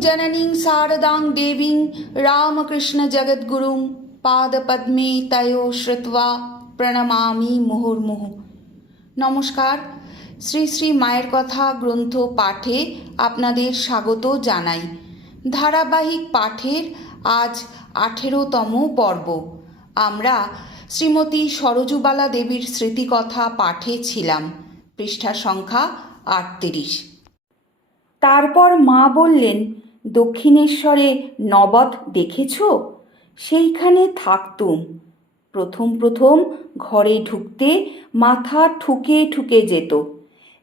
জননী সারদাং দেবী রামকৃষ্ণ জগদ্গুরু পাদপদ্মে তয় শ্রুত্বা প্রণমামি মুহুর্মুহ নমস্কার শ্রী শ্রী মায়ের কথা গ্রন্থ পাঠে আপনাদের স্বাগত জানাই। ধারাবাহিক পাঠের আজ আঠেরোতম পর্ব। আমরা শ্রীমতী সরজুবালা দেবীর স্মৃতিকথা পাঠে ছিলাম। পৃষ্ঠা সংখ্যা আটত্রিশ। তারপর মা বললেন দক্ষিণেশ্বরে নবদ দেখেছ? সেইখানে থাকতুম প্রথম প্রথম ঘরে ঢুকতে মাথা ঠুকে ঠুকে যেত।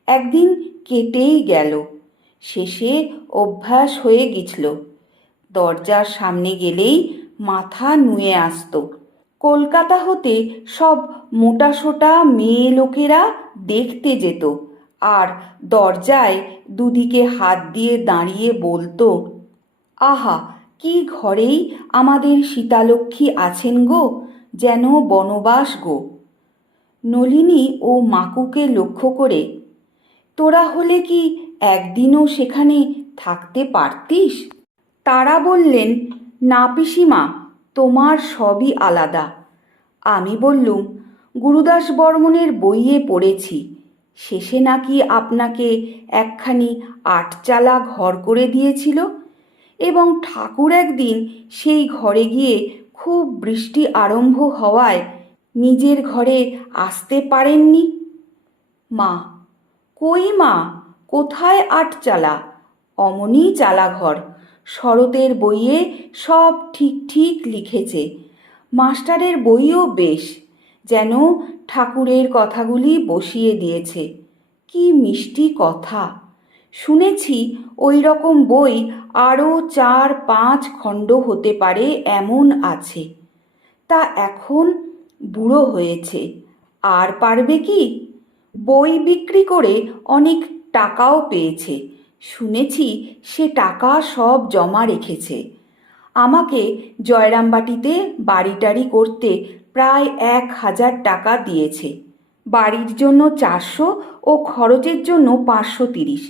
একদিন কেটেই গেল। শেষে অভ্যাস হয়ে গেছিল দরজার সামনে গেলেই মাথা নুয়ে আসতো। কলকাতা হতে সব মোটাসোটা মেয়ে লোকেরা দেখতে যেত। আর দরজায় দুদিকে হাত দিয়ে দাঁড়িয়ে বলতো আহা, কি ঘরেই আমাদের সীতালক্ষ্মী আছেন গো, যেন বনবাস গো। নলিনী ও মাকুকে লক্ষ্য করে, তোরা হলে কি একদিনও সেখানে থাকতে পারতিস? তারা বললেন, না পিসিমা, তোমার সবই আলাদা। আমি বললুম, গুরুদাস বর্মনের বইয়ে পড়েছি, শেষে নাকি আপনাকে একখানি আটচালা ঘর করে দিয়েছিল? এবং ঠাকুর একদিন সেই ঘরে গিয়ে খুব বৃষ্টি আরম্ভ হওয়ায় নিজের ঘরে আসতে পারেননি। মা, কই মা, কোথায় আটচালা? অমনি চালাঘর, শরতের বইয়ে সব ঠিক ঠিক লিখেছে। মাস্টারের বইও বেশ, যেন ঠাকুরের কথাগুলি বসিয়ে দিয়েছে। কি মিষ্টি কথা! শুনেছি ওই রকম বই আরও চার পাঁচ খণ্ড হতে পারে এমন আছে। তা এখন বুড়ো হয়েছে, আর পারবে কি? বই বিক্রি করে অনেক টাকাও পেয়েছে, শুনেছি সে টাকা সব জমা রেখেছে। আমাকে জয়রামবাটিতে বাড়ি টাড়ি করতে প্রায় এক হাজার টাকা দিয়েছে, বাড়ির জন্য চারশো ও খরচের জন্য পাঁচশো তিরিশ।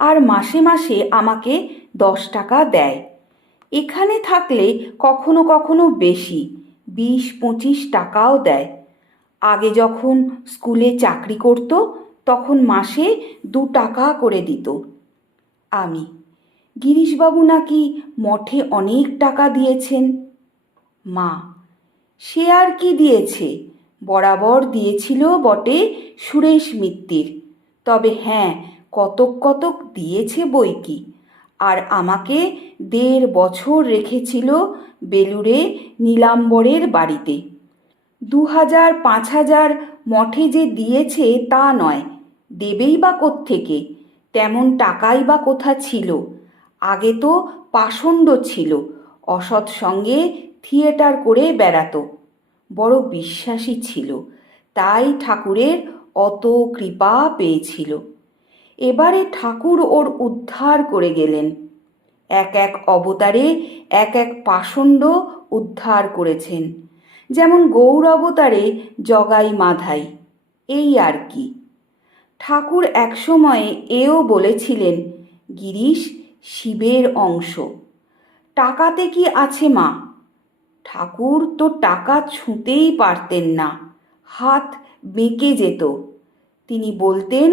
আর মাসে মাসে আমাকে দশ টাকা দেয়। এখানে থাকলে কখনো কখনো বেশি, বিশ, পঁচিশ টাকাও দেয়। আগে যখন স্কুলে চাকরি করত, তখন মাসে দু টাকা করে দিত। আমি, গিরিশবাবু নাকি মঠে অনেক টাকা দিয়েছেন? মা, সে আর কি দিয়েছে? বরাবর দিয়েছিল বটে সুরেশ মিত্তির। তবে হ্যাঁ কতক কতক দিয়েছে বই কি? আর আমাকে দেড় বছর রেখেছিল বেলুড়ে নীলাম্বরের বাড়িতে। দু হাজার পাঁচ হাজার মঠে যে দিয়েছে তা নয়, দেবেই বা থেকে তেমন টাকাই বা কোথা ছিল। আগে তো পাষণ্ড ছিল, অসৎ সঙ্গে থিয়েটার করে বেড়াতো। বড় বিশ্বাসী ছিল, তাই ঠাকুরের অত কৃপা পেয়েছিল। এবারে ঠাকুর ওর উদ্ধার করে গেলেন। এক এক অবতারে, এক এক পাষণ্ড উদ্ধার করেছেন। যেমন গৌর অবতারে জগাই মাধাই, এই আর কি। ঠাকুর একসময়ে এও বলেছিলেন, গিরিশ, শিবের অংশ, টাকাতে কি আছে মা? ঠাকুর তো টাকা ছুঁতেই পারতেন না, হাত বেঁকে যেত। তিনি বলতেন,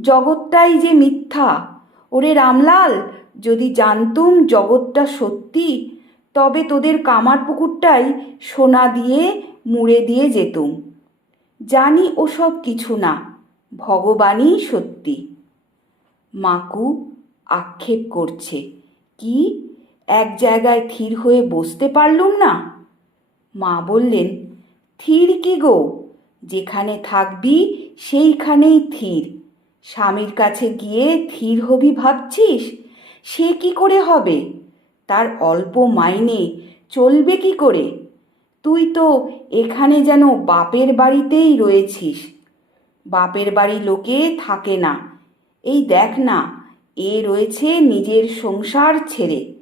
জগৎটাই যে মিথ্যা। ওরে রামলাল, যদি জানতুম জগৎটা সত্যি, তবে তোদের কামার পুকুরটাই সোনা দিয়ে মুড়ে দিয়ে যেতুম। জানি ওসব কিছু না, ভগবানই সত্যি। মাকু আক্ষেপ করছে, কি? এক জায়গায় থির হয়ে বসতে পারলুম না? মা বললেন, থির কি গো? যেখানে থাকবি, সেইখানেই থির স্বামীর কাছে গিয়ে থির হবি ভাবছিস? সে কি করে হবে? তার অল্প মাইনে চলবে কি করে? তুই তো এখানে যেন বাপের বাড়িতেই রয়েছিস। বাপের বাড়ি লোকে থাকে না। এই দেখ না, এ রয়েছে নিজের সংসার ছেড়ে।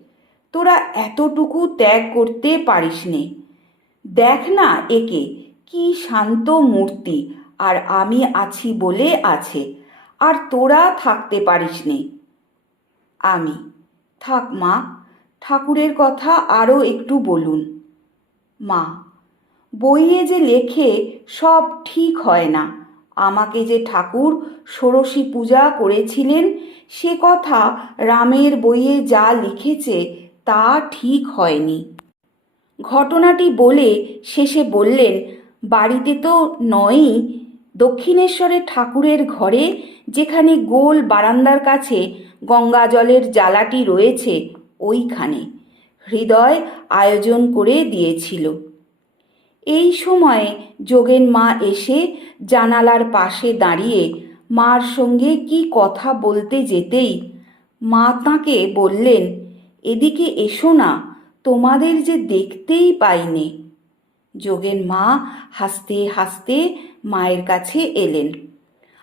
তোরা এতটুকু ত্যাগ করতে পারিস নে দেখ না একে কি শান্ত মূর্তি, আর আমি আছি বলে আছে, আর তোরা থাকতে পারিস নে। আমি, থাক মা, ঠাকুরের কথা আরও একটু বলুন। মা, বইয়ে যে লেখে সব ঠিক হয় না, আমাকে যে ঠাকুর ষোড়শী পূজা করেছিলেন, সে কথা রামের বইয়ে যা লিখেছে তা ঠিক হয়নি। ঘটনাটি বলে শেষে বললেন বাড়িতে তো নয়ই দক্ষিণেশ্বরের ঠাকুরের ঘরে যেখানে গোল বারান্দার কাছে গঙ্গা জলের জ্বালাটি রয়েছে, ওইখানে হৃদয় আয়োজন করে দিয়েছিল। এই সময়ে যোগেন মা এসে জানালার পাশে দাঁড়িয়ে মার সঙ্গে কি কথা বলতে যেতেই মা তাঁকে বললেন, এদিকে এসো না, তোমাদের যে দেখতেই পাইনি। যোগেন মা হাসতে হাসতে মায়ের কাছে এলেন।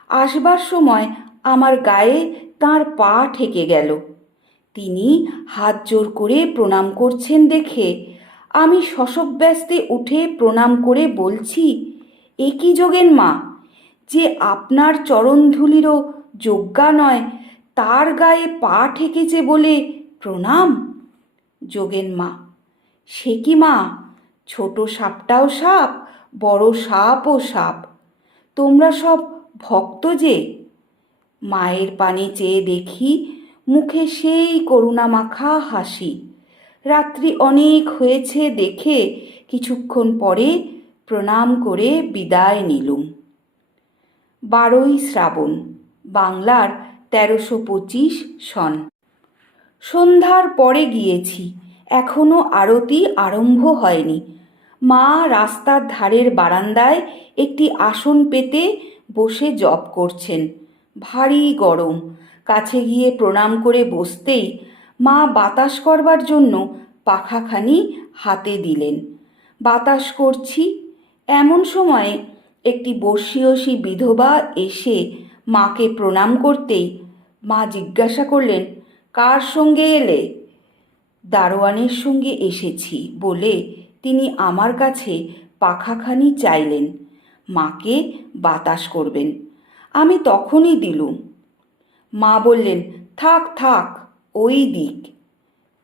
আসবার সময় আমার গায়ে তার পা ঠেকে গেল। তিনি হাত জোর করে প্রণাম করছেন দেখে আমি শশব্যস্তে উঠে প্রণাম করে বলছি, এ কি যোগেন মা? যে আপনার চরণধুলিরও যোগ্যা নয়, তার গায়ে পা ঠেকেছে বলে প্রণাম? যোগেন মা, সে কি মা? ছোট সাপটাও সাপ, বড় সাপও সাপ। তোমরা সব ভক্ত যে? মায়ের পানে চেয়ে দেখি মুখে সেই করুণা মাখা হাসি। রাত্রি অনেক হয়েছে দেখে কিছুক্ষণ পরে প্রণাম করে বিদায় নিলুম। বারোই শ্রাবণ, বাংলার তেরোশো পঁচিশ সন। সন্ধ্যার পরে গিয়েছি। এখনও আরতি আরম্ভ হয়নি। মা রাস্তার ধারের বারান্দায় একটি আসন পেতে বসে জপ করছেন। ভারী গরম। কাছে গিয়ে প্রণাম করে বসতেই মা বাতাস করবার জন্য পাখাখানি হাতে দিলেন। বাতাস করছি। এমন সময়ে একটি বর্ষীয়সী বিধবা এসে মাকে প্রণাম করতেই মা জিজ্ঞাসা করলেন, কার সঙ্গে এলে? দারোয়ানের সঙ্গে এসেছি বলে তিনি আমার কাছে পাখাখানি চাইলেন। মাকে বাতাস করবেন। আমি তখনই দিলুম। মা বললেন, থাক থাক, ওই দিক।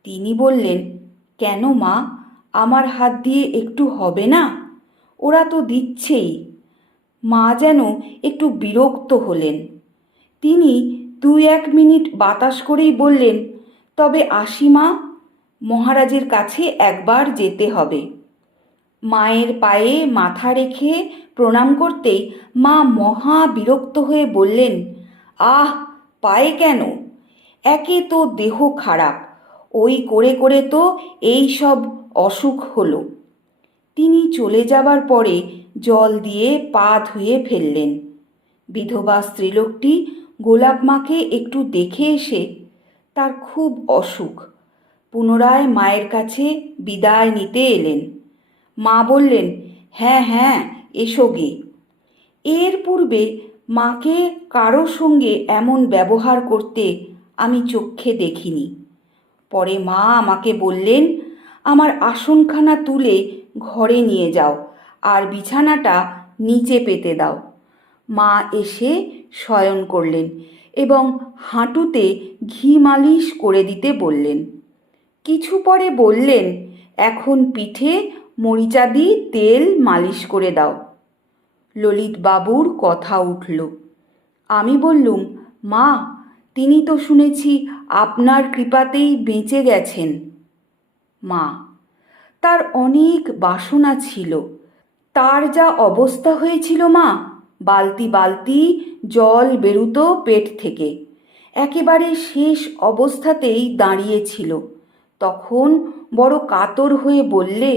তিনি বললেন, কেন মা? আমার হাত দিয়ে একটু হবে না? ওরা তো দিচ্ছেই। মা যেন একটু বিরক্ত হলেন। তিনি দুই এক মিনিট বাতাস করেই বললেন, তবে আসি মা। মহারাজের কাছে একবার যেতে হবে। মায়ের পায়ে মাথা রেখে প্রণাম করতেই মা মহা বিরক্ত হয়ে বললেন, আহ, পায়ে কেন? একে তো দেহ খারাপ, ওই করে করে তো এই সব অসুখ হলো। তিনি চলে যাবার পরে জল দিয়ে পা ধুয়ে ফেললেন। বিধবা স্ত্রীলোকটি গোলাপ মাকে একটু দেখে এসে তার খুব অসুখ। পুনরায় মায়ের কাছে বিদায় নিতে এলেন। মা বললেন হ্যাঁ হ্যাঁ এসো গে। এর পূর্বে মাকে কারও সঙ্গে এমন ব্যবহার করতে আমি চক্ষে দেখিনি। পরে মা আমাকে বললেন, আমার আসনখানা তুলে ঘরে নিয়ে যাও আর বিছানাটা নিচে পেতে দাও। মা এসে শয়ন করলেন এবং হাঁটুতে ঘি মালিশ করে দিতে বললেন। কিছু পরে বললেন, এখন পিঠে মরিচাদি তেল মালিশ করে দাও। ললিত বাবুর কথা উঠল। আমি বললুম, মা, তিনি তো শুনেছি আপনার কৃপাতেই বেঁচে গেছেন। মা, তার অনেক বাসনা ছিল। তার যা অবস্থা হয়েছিল মা, বালতি বালতি জল বেরুতো পেট থেকে। একেবারে শেষ অবস্থাতেই দাঁড়িয়েছিল। তখন বড় কাতর হয়ে বললে,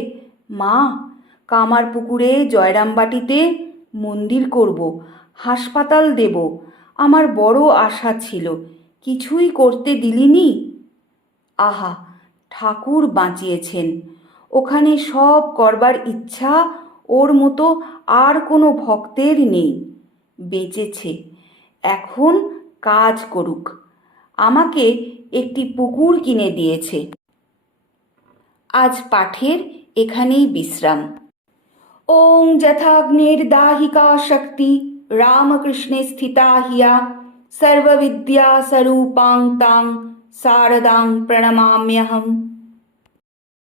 মা, কামার কামারপুকুরে জয়রামবাটিতে মন্দির করব, হাসপাতাল দেব। আমার বড় আশা ছিল, কিছুই করতে দিলিনি? আহা, ঠাকুর বাঁচিয়েছেন। ওখানে সব করবার ইচ্ছা ওর মতো আর কোনো ভক্তের নেই। বেঁচেছে, এখন কাজ করুক। আমাকে একটি পুকুর কিনে দিয়েছে। আজ পাঠের এখানেই বিশ্রাম ওং যথাগ্নের দাহিকা শক্তি রামকৃষ্ণে স্থিতা হিয়া সর্ববিদ্যা স্বরূপাং তাং शारदां प्रणमाम्यहम्